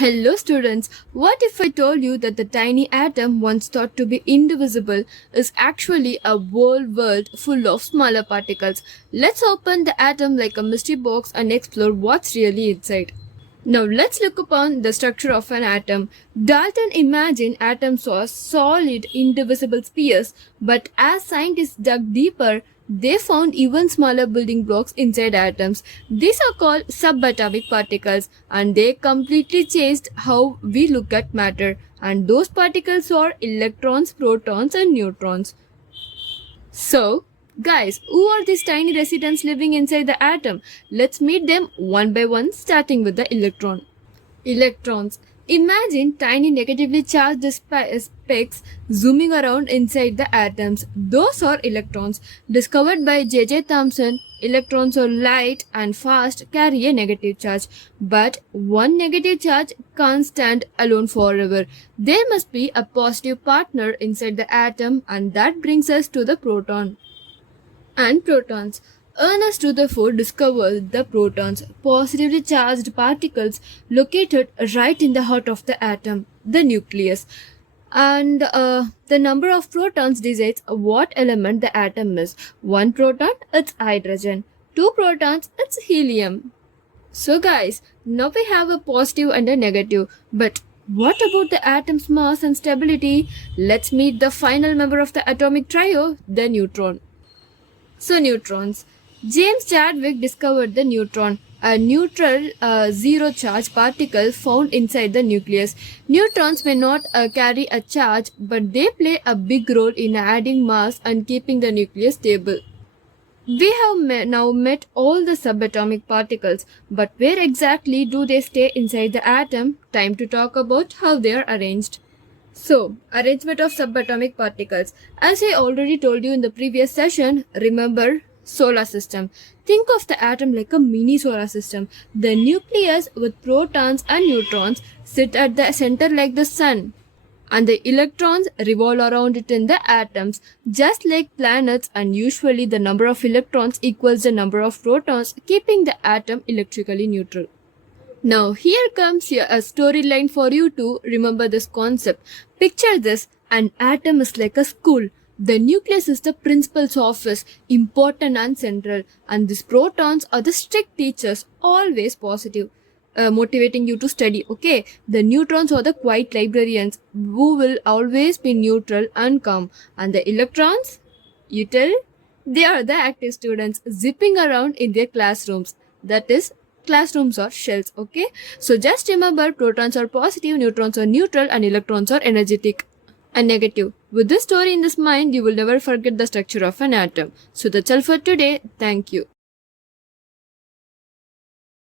Hello students, what if I told you that the tiny atom once thought to be indivisible is actually a whole world full of smaller particles? Let's open the atom like a mystery box and explore what's really inside. Now let's look upon the structure of an atom. Dalton imagined atoms as solid, indivisible spheres, but as scientists dug deeper, they found even smaller building blocks inside atoms. These are called subatomic particles and they completely changed how we look at matter. And those particles are electrons, protons and neutrons. So, guys, who are these tiny residents living inside the atom? Let's meet them one by one, starting with the electron. Electrons. Imagine tiny negatively charged specks zooming around inside the atoms. Those are electrons. Discovered by J.J. Thomson, electrons are light and fast, carry a negative charge. But one negative charge can't stand alone forever. There must be a positive partner inside the atom, and that brings us to the proton. And protons. Ernest Rutherford discovered the protons, positively charged particles located right in the heart of the atom, the nucleus. And the number of protons decides what element the atom is. One proton, it's hydrogen. Two protons, it's helium. So guys, now we have a positive and a negative. But what about the atom's mass and stability? Let's meet the final member of the atomic trio, the neutron. So neutrons. James Chadwick discovered the neutron, a neutral zero charge particle found inside the nucleus. Neutrons may not carry a charge, but they play a big role in adding mass and keeping the nucleus stable. We have now met all the subatomic particles, but where exactly do they stay inside the atom? Time to talk about how they are arranged. So, arrangement of subatomic particles. As I already told you in the previous session, remember solar system. Think of the atom like a mini solar system. The nucleus with protons and neutrons sit at the center like the sun. And the electrons revolve around it in the atoms, just like planets, and usually the number of electrons equals the number of protons, keeping the atom electrically neutral. Now here comes a storyline for you to remember this concept. Picture this, an atom is like a school. The nucleus is the principal's office, important and central, and these protons are the strict teachers, always positive, motivating you to study, okay? The neutrons are the quiet librarians who will always be neutral and calm, and the electrons, you tell? They are the active students zipping around in their classrooms. That is, classrooms are shells, okay? So just remember, protons are positive, neutrons are neutral, and electrons are energetic and negative. With this story in this mind, you will never forget the structure of an atom. So that's all for today. Thank you.